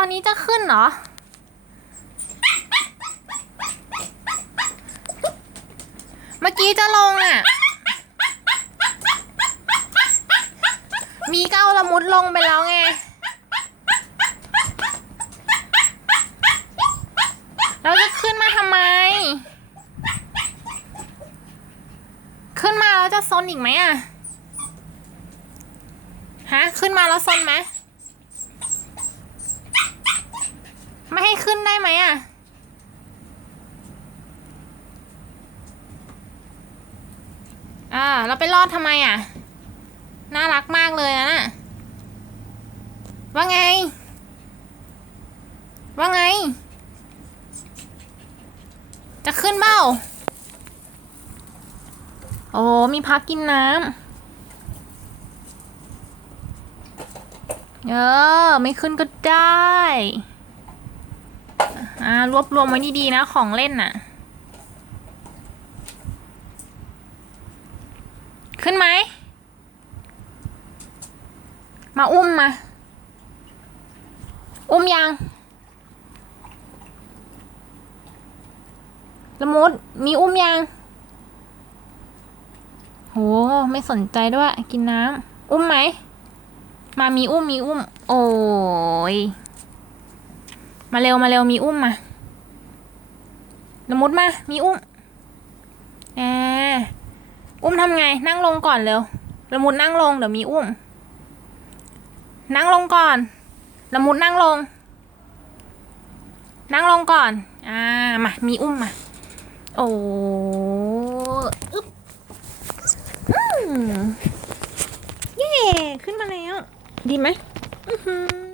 อนนี้จะขึ้นเหรอ เมื่อกี้จะลงอะ มีก็เอาละมุดลงไปแล้วไง เราจะขึ้นมาทำไม ขึ้นมาแล้วจะซนอีกไหมอะ ฮะ ขึ้นมาแล้วซนไหม ไม่ ให้ขึ้นได้ไหมอะ อ่า เราไปรอดทำไมอะ น่ารักมากเลยนะน่ะ ว่าไง ว่าไง จะขึ้นเบ้า โอ้ มีพักกินน้ำเออ ไม่ขึ้นก็ได้ อ่ารวบรวมไว้ดีๆนะ ของเล่นน่ะ ขึ้นไหม มาอุ้มมา อุ้มยังละมุดมีอุ้มยัง โห ไม่สนใจด้วย กินน้ำ อุ้มไหม มามีอุ้มมีอุ้ม โอ้ย มาเร็วมาเร็วมีอุ้มมาละมุดมา มีอุ้มแออุ้มทำไง นั่งลงก่อนเร็วละมุดนั่งลงเดี๋ยวมีอุ้ม นั่งลงก่อนละมุดนั่งลง นั่งลงก่อน อ่า มา มีอุ้มมา โอ้อึ๊บอืมเย่ขึ้นมาแล้ว ดีไหมอือหือ